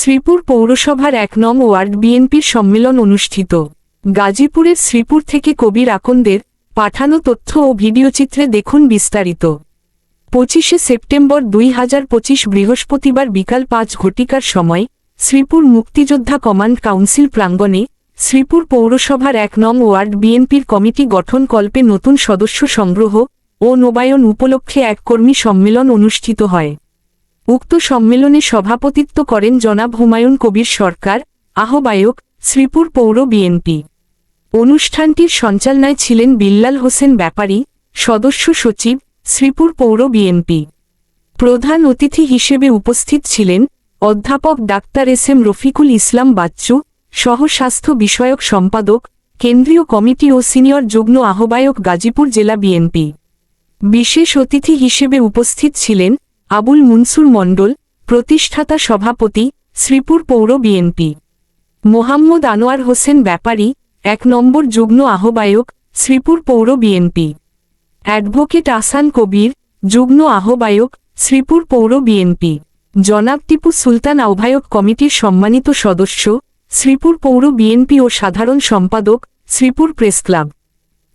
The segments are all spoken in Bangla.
শ্রীপুর পৌরসভার এক নং ওয়ার্ড বিএনপির সম্মেলন অনুষ্ঠিত। গাজীপুরের শ্রীপুর থেকে কবির আকন্দের পাঠানো তথ্য ও ভিডিওচিত্রে দেখুন বিস্তারিত। পঁচিশে সেপ্টেম্বর দুই হাজার পঁচিশ বৃহস্পতিবার বিকাল পাঁচ ঘটিকার সময় শ্রীপুর মুক্তিযোদ্ধা কমান্ড কাউন্সিল প্রাঙ্গণে শ্রীপুর পৌরসভার এক নং ওয়ার্ড বিএনপির কমিটি গঠন কল্পে নতুন সদস্য সংগ্রহ ও নবায়ন উপলক্ষে এক কর্মী সম্মেলন অনুষ্ঠিত হয়। উক্ত সম্মেলনে সভাপতিত্ব করেন জনাব হুমায়ুন কবির সরকার, আহ্বায়ক শ্রীপুর পৌর বিএনপি। অনুষ্ঠানটির সঞ্চালনায় ছিলেন বিল্লাল হোসেন ব্যাপারী, সদস্য সচিব শ্রীপুর পৌর বিএনপি। প্রধান অতিথি হিসেবে উপস্থিত ছিলেন অধ্যাপক doctor S M Rafiqul Islam Bachchu, সহস্বাস্থ্য বিষয়ক সম্পাদক, কেন্দ্রীয় কমিটি ও সিনিয়র যুগ্ম আহ্বায়ক গাজীপুর জেলা বিএনপি। বিশেষ অতিথি হিসেবে উপস্থিত ছিলেন আবুল মুনসুর মণ্ডল, প্রতিষ্ঠাতা সভাপতি, শ্রীপুর পৌর বিএনপি মোহাম্মদ আনোয়ার হোসেন ব্যাপারী, এক নম্বর যুগ্ম আহ্বায়ক, শ্রীপুর পৌর বিএনপি অ্যাডভোকেট আসান কবির, যুগ্ম আহ্বায়ক, শ্রীপুর পৌর বিএনপি জনাব টিপু সুলতান আহ্বায়ক কমিটির সম্মানিত সদস্য, শ্রীপুর পৌর বিএনপি ও সাধারণ সম্পাদক, শ্রীপুর প্রেস ক্লাব।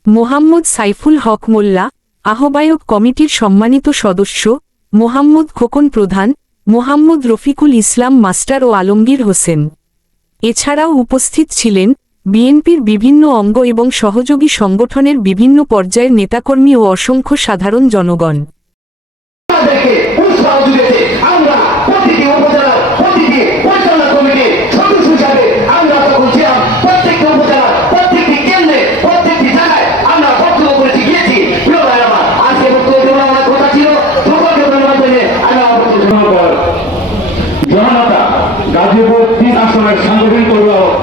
মোহাম্মদ সাইফুল হক মোল্লা, আহ্বায়ক কমিটির সম্মানিত সদস্য মোহাম্মদ খোকন প্রধান, মোহাম্মদ রফিকুল ইসলাম মাস্টার ও আলমগীর হোসেন। এছাড়াও উপস্থিত ছিলেন বিএনপির বিভিন্ন অঙ্গ এবং সহযোগী সংগঠনের বিভিন্ন পর্যায়ের নেতাকর্মী ও অসংখ্য সাধারণ জনগণ। তিন সাংগঠনিক অভিভাবক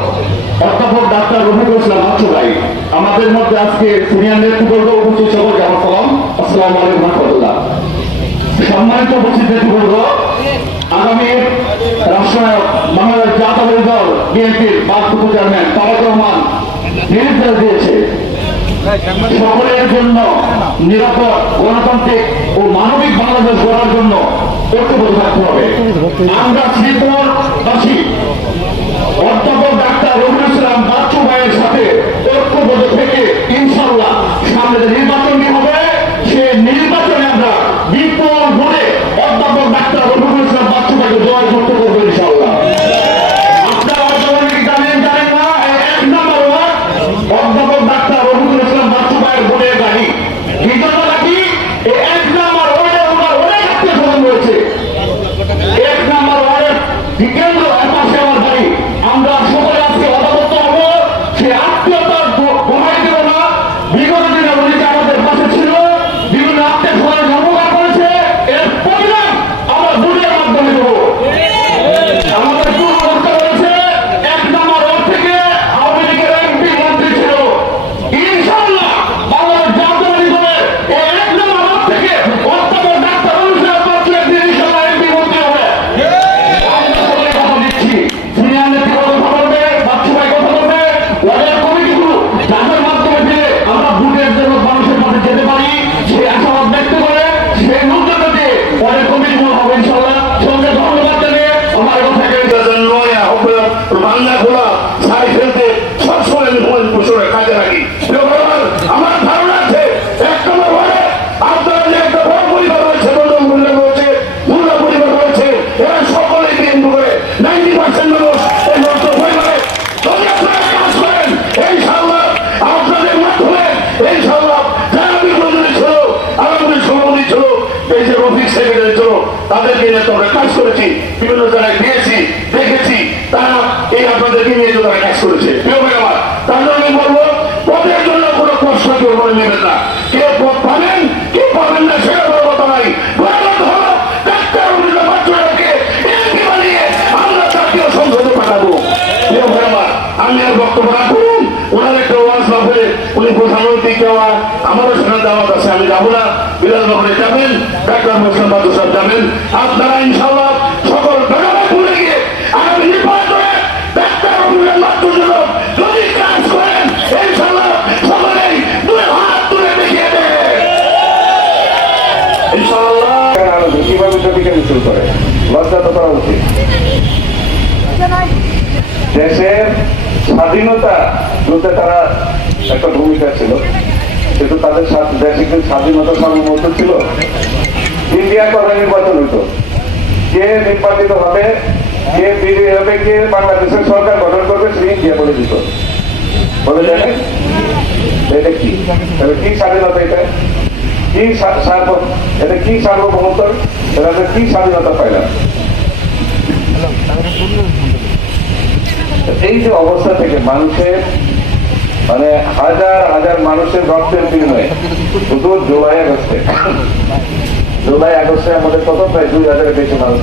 অধ্যাপক ডাক্তার রফিকুল ইসলাম বাচ্চু ভাই, আমাদের মধ্যে আজকে সিনিয়র নেতৃবর্গ উপস্থিত সকলকে আমার সালাম। আসসালামু আলাইকুম রহমতুল্লাহ। সম্মানিত উপস্থিত নেতৃবর্গ আগামী রাষ্ট্রনায়ক বাংলাদেশ জাতীয় দল বিএনপির ভারপ্রাপ্ত চেয়ারম্যান তারেক রহমান নির্দেশ দিয়েছে। সকলের জন্য নিরাপদ, গণতান্ত্রিক ও মানবিক বাংলাদেশ গড়ার জন্য ঐক্যবদ্ধ থাকতে হবে। আমরা শ্রীপুরবাসী তাদেরকে নিয়ে কাজ করেছি, বিভিন্ন জায়গায় গিয়েছি দেখেছি, তারা এই আপনাদেরকে নিয়ে তারা কাজ করেছে। আমার তাহলে আমি বলব জন্য কোনো কষ্ট কেউ মনে নেবেন না। কেউ পাবেন কেউ পাবেন না, সেটা আমি বক্তব্য ওনার উনি আমারও সেখানে দাওয়াত আছে, আমি যাব না। বিলাস ভবনে যাবেন ডাক্তার মোসলাম সাহেব যাবেন আপনারা ইনশাল্লাহ সকল বেড়াবা ভুলে গিয়ে আগামী ইনশাল্লাহ সকলেই দুই করে? লজ্জা তো করা দেশের স্বাধীনতা যুদ্ধে তারা একটা ভূমিকা ছিল। কিন্তু তাদের দেশে কিন্তু স্বাধীনতা সার্বভৌমত্ব ছিল। ইন্ডিয়া করে নির্বাচন হইতো? কে নির্বাচিত হবে, কে বিজয়ী হবে, কে বাংলাদেশের সরকার গঠন করবে, সে ইন্ডিয়া বলে দিত। বলে জানে এটা কি? তাহলে কি স্বাধীনতা এটা? কি সার্ব এটা কি সার্বভৌমত্ব? এটা কি স্বাধীনতা পাইলাম? এই যে অবস্থা থেকে মানুষের মানে হাজার মানুষের রক্তের বিনিময়ে শুধু জুলাই আগস্টে। জুলাই আগস্টে আমাদের কত? প্রায় দুই হাজারের বেশি মানুষ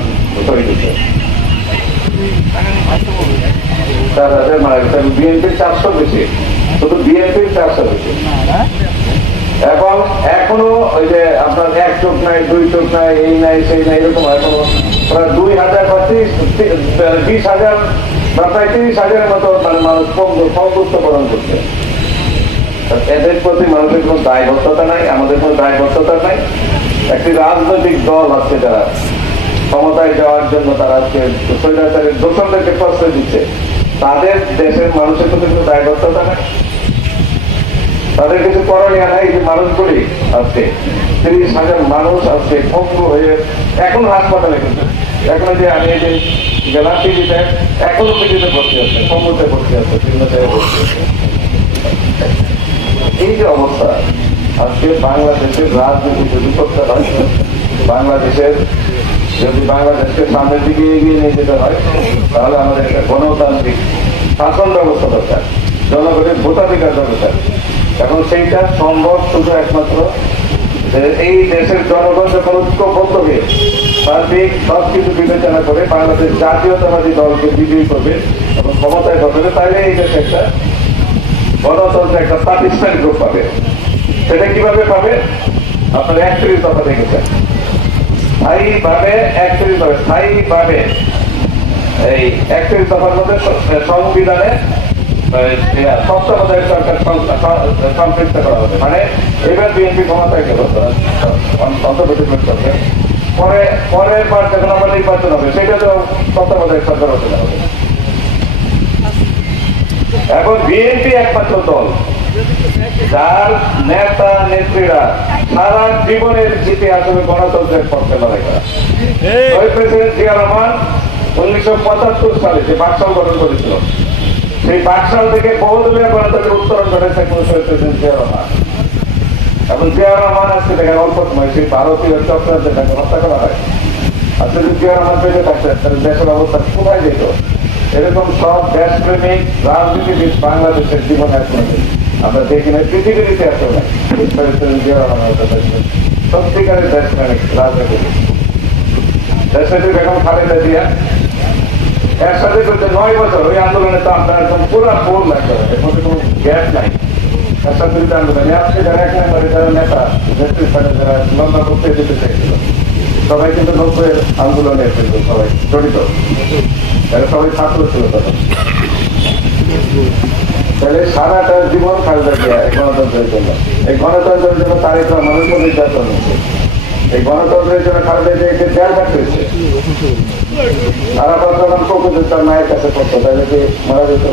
চার হাজার মারা গেছে। বিএনপির চারশো বেশি। শুধু বিএনপির চারশো বেশি। এখনও ওই যে আপনার এক চোখ নাই, দুই চোখ নাই, এই নাই, সেই নাই, এরকম এখনও প্রায় দুই হাজার বিশ হাজার বা প্রায় হাজারের মতো মানে মানুষ পঙ্গুত্বকরণ করছে। এদের প্রতি মানুষের কোনো দায়বদ্ধতা নাই, আমাদের কোনো দায়বদ্ধতা নাই। একটি রাজনৈতিক দল আছে যারা ক্ষমতায় যাওয়ার জন্য তারা আজকে স্বৈরাচারের দোষণদেরকে প্রশ্রয় দিচ্ছে, তাদের দেশের মানুষের প্রতি কোনো দায়বদ্ধতা নাই। তাদের কিছু করণীয় নাই যে মানুষগুলি আজকে, তিরিশ হাজার মানুষ আজকে পঙ্গু হয়ে এখন হাসপাতালে কিন্তু এখন যে আমি যে গেলাম টিভিতে, এখনও পিটিতে ভর্তি আছে পঙ্গুতে ভর্তি আছে বিভিন্ন জায়গায় ভর্তি আছে এই যে অবস্থা, আজকে বাংলাদেশের রাজনীতি যদি করতে হয়, বাংলাদেশের যদি বাংলাদেশকে সামনের দিকে এগিয়ে নিয়ে যেতে হয়, তাহলে আমাদের একটা গণতান্ত্রিক শাসন ব্যবস্থা দরকার, জনগণের ভোটাধিকার দরকার। এখন সেইটা সম্ভব শুধু একমাত্র যে এই দেশের জনগণ যখন ঐক্যবদ্ধ হয়ে সার্বিক সব কিছু বিবেচনা করে বাংলাদেশ জাতীয়তাবাদী দলকে বিজয়ী করবে এবং ক্ষমতায় বসাবে, তাহলে এই দেশে একটা গণতন্ত্র একটা প্রাতিষ্ঠানিক রূপ পাবে। সেটা কীভাবে পাবে? আপনারা একত্রিশ দফা দেখেছেন। স্থায়ীভাবে একত্রিশ ভাবে স্থায়ীভাবে এই একত্রিশ দফার মধ্যে সংবিধানে সরকার সম্পৃক্ত করা হবে মানে এবার বিএনপি ক্ষমতায় পরে, পরের বার যখন আবার নির্বাচন হবে, সেটা তো তত্ত্বাবধায়ক সরকার হতে হবে। এখন বিএনপি একমাত্র দল। যার নেতা নেত্রীরা সারা জীবনের ইতিহাসে গণতন্ত্রের পক্ষে লড়াই করা প্রেসিডেন্ট জিয়া রহমান উনিশশো পঁচাত্তর সালে যে বাকশাল গঠন করেছিল সেই বাকশাল থেকে বহুদলীয় গণতন্ত্রের উত্তরণ ঘটেছে প্রেসিডেন্ট জিয়া রহমান। এবং জিয়া রহমান আজকে দেখেন অল্প সময় সেই ভারতীয় চক্রান্তে তাকে হত্যা করা হয়। আর যদি জিয়া রহমান বেঁচে থাকতেন তাহলে দেশের অবস্থা কোথায় যেত? এরকম সব দেশপ্রেমিক রাজনীতিবিদ বাংলাদেশের জীবনে এখন। আমরা দেখি না পৃথিবীর ইতিহাসে। সত্যিকারের দেশপ্রেমিক রাজনীতিবিদ দেশনেত্রী বেগম খালেদা জিয়া, এর সাথে করতে নয় বছর ওই আন্দোলনে তো আপনার একদম পুরো বোর লাগবে এর কোনো গ্যাপ নাই এর সাথে আন্দোলনে আজকে যারা এক নম্বরে যারা নেতা চাইছিল সবাই কিন্তু নব্বই আন্দোলনে কিন্তু সবাই জড়িত। সবাই ছাত্র ছিল তখন। তাহলে সারাটা জীবন এই গণতন্ত্রের জন্য। এই গণতন্ত্রের জন্য রহমানের উপর নির্যাতন হয়েছে। এই গণতন্ত্রের জন্য খালেদা জিয়াকে তার মায়ের কাছে পড়তো, তাহলে কি মারা যেত?